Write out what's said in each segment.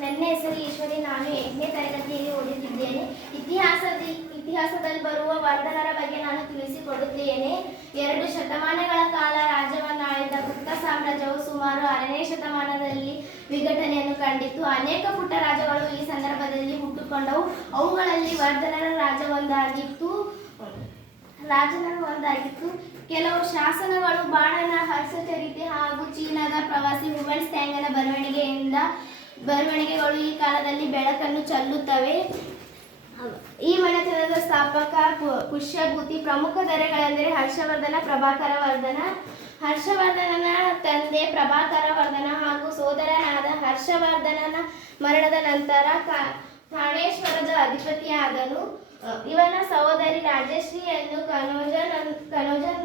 ನನ್ನ ಹೆಸರು ಈಶ್ವರಿ. ನಾನು 8ನೇ ತರಗತಿಯಲ್ಲಿ ಓದುತ್ತಿದ್ದೇನೆ. ಇತಿಹಾಸದಲ್ಲಿ ಬರುವ ವರ್ಧನರ ಬಗ್ಗೆ ನಾನು ತಿಳಿಸಿಕೊಡುತ್ತೇನೆ. 2 ಶತಮಾನಗಳ ಕಾಲ ರಾಜ್ಯವನ್ನು ಆಳಿದ ಗುಪ್ತ ಸಾಮ್ರಾಜ್ಯವು ಸುಮಾರು 6ನೇ ಶತಮಾನದಲ್ಲಿ ವಿಘಟನೆಯನ್ನು ಕಂಡಿತು. ಅನೇಕ ಪುಟ್ಟ ರಾಜ್ಯಗಳು ಈ ಸಂದರ್ಭದಲ್ಲಿ ಹುಟ್ಟುಕೊಂಡವು. ಅವುಗಳಲ್ಲಿ ವರ್ಧನರ ರಾಜ್ಯವೊಂದಾಗಿತ್ತು. ಕೆಲವು ಶಾಸನಗಳು ಬಾಣನ ಹರ್ಷಚರಿತೆ ಹಾಗೂ ಚೀನಾದ ಪ್ರವಾಸಿ ಹುವೆನ್ ಸ್ಟ್ಯಾಂಗನ ಬರವಣಿಗೆಗಳು ಈ ಕಾಲದಲ್ಲಿ ಬೆಳಕನ್ನು ಚೆಲ್ಲುತ್ತವೆ. ಈ ಮನೆತನದ ಸ್ಥಾಪಕ ಪುಷ್ಯಭೂತಿ. ಪ್ರಮುಖ ದೊರೆಗಳೆಂದರೆ ಹರ್ಷವರ್ಧನ, ಪ್ರಭಾಕರ ವರ್ಧನ. ಹರ್ಷವರ್ಧನನ ತಂದೆ ಪ್ರಭಾಕರ ವರ್ಧನ ಹಾಗೂ ಸೋದರನಾದ ಹರ್ಷವರ್ಧನನ ಮರಣದ ನಂತರ ಥಾಣೇಶ್ವರದ ಅಧಿಪತಿಯಾದನು. ಇವನ ಸಹೋದರಿ ರಾಜಶ್ರೀಯನ್ನು ಕನೌಜನ್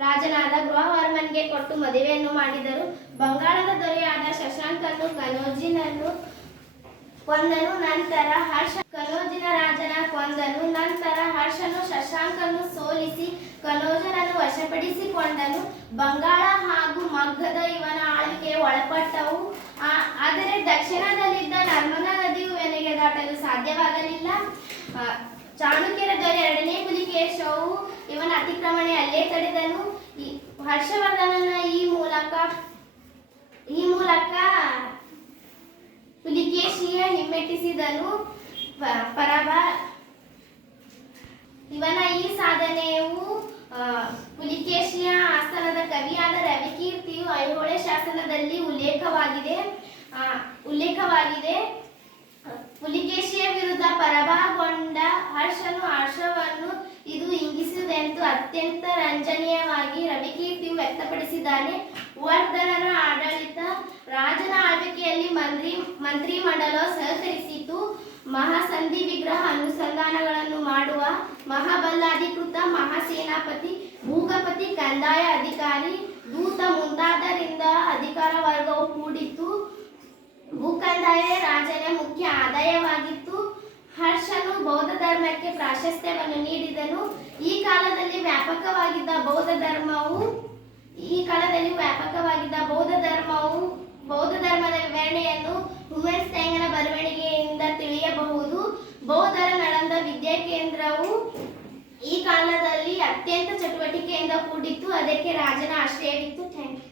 ರಾಜನಾದ ಗೃಹವರ್ಮನ್ಗೆ ಕೊಟ್ಟು ಮದುವೆಯನ್ನು ಮಾಡಿದರು. ಬಂಗಾಳದ ದೊರೆಯಾದ ಶಶಾಂಕನು ಕನೌಜಿನನ್ನು ಕೊಂದನು. ನಂತರ ಕನೌಜಿನ ರಾಜನ ಕೊಂದನು. ನಂತರ ಹರ್ಷನು ಶಶಾಂಕನ್ನು ಸೋಲಿಸಿ ಕನೌಜನನ್ನು ವಶಪಡಿಸಿಕೊಂಡನು. ಬಂಗಾಳ ಹಾಗೂ ಮಗಧ ಇವನ ಆಳ್ವಿಕೆಗೆ ಒಳಪಟ್ಟವು. ಆದರೆ ದಕ್ಷಿಣದಲ್ಲಿದ್ದ ನರ್ಮದಾ ನದಿಯು ಇವನಿಗೆ ದಾಟಲು ಸಾಧ್ಯವಾಗಲಿಲ್ಲ. ಚಾಣಕ್ಯರ ದೊರೆ 2ನೇ ಪುಲಿಕೇಶಿಯು ಇವನ ಅತಿಕ್ರಮಣೆ ಅಲ್ಲೇ ತಡೆದನು. ಹರ್ಷವರ್ಧನನ ಈ ಮೂಲಕ ಪುಲಿಕೇಶಿಯ ಹಿಮ್ಮೆಟ್ಟಿಸಿದನು. ಇವನ ಈ ಸಾಧನೆಯು ಪುಲಿಕೇಶಿಯ ಆಸ್ಥಾನದ ಕವಿಯಾದ ರವಿಕೀರ್ತಿಯು ಐಹೊಳೆ ಶಾಸನದಲ್ಲಿ ಉಲ್ಲೇಖವಾಗಿದೆ. ಪುಲಿಕೇಶಿಯ ವಿರುದ್ಧ ಪರಾಭವಗೊಂಡ ಹರ್ಷನು ಹರ್ಷವನ್ನು ಇದು ಇಂಗಿಸುವುದೆಂದು ಅತ್ಯಂತ ರಂಜನೀಯವಾಗಿ ರವಿಕೀರ್ತಿಯು ವ್ಯಕ್ತಪಡಿಸಿದ್ದಾನೆ. ವರ್ಧನರ ಆಡಳಿತ. ರಾಜನ ಆಳ್ವಿಕೆಯಲ್ಲಿ ಮಂತ್ರಿಮಂಡಲವು ಸಹಕರಿಸಿತು. ಮಹಾಸಂಧಿ ವಿಗ್ರಹ ಅನುಸಂಧಾನಗಳನ್ನು ಮಾಡುವ ಮಹಾಬಲಾಧಿಕೃತ ಮಹಾಸೇನಾಪತಿ, ಭೂಗಪತಿ, ಕಂದಾಯ ಅಧಿಕಾರಿ, ದೂತ ಮುಂತಾದರಿಂದ ಅಧಿಕಾರ ವರ್ಗವು ಕೂಡಿತು. ಭೂಕಂದಾಯ ರಾಜನ ಮುಖ್ಯ ಆದಾಯವಾಗಿತ್ತು. ಹರ್ಷನು ಬೌದ್ಧ ಧರ್ಮಕ್ಕೆ ಪ್ರಾಶಸ್ತ್ಯವನ್ನು ನೀಡಿದನು. ಈ ಕಾಲದಲ್ಲಿ ವ್ಯಾಪಕವಾಗಿದ್ದ ಬೌದ್ಧ ಧರ್ಮದ ವಿವರಣೆಯನ್ನು ಹುವೆನ್ ಸ್ಟ್ಯಾಂಗನ ಬರವಣಿಗೆಯಿಂದ ತಿಳಿಯಬಹುದು. ಬೌದ್ಧರ ನಳಂದ ವಿದ್ಯಾಕೇಂದ್ರವು ಈ ಕಾಲದಲ್ಲಿ ಅತ್ಯಂತ ಚಟುವಟಿಕೆಯಿಂದ ಕೂಡಿತ್ತು. ಅದಕ್ಕೆ ರಾಜನ ಆಶ್ರಯವಿತ್ತು. Thank you.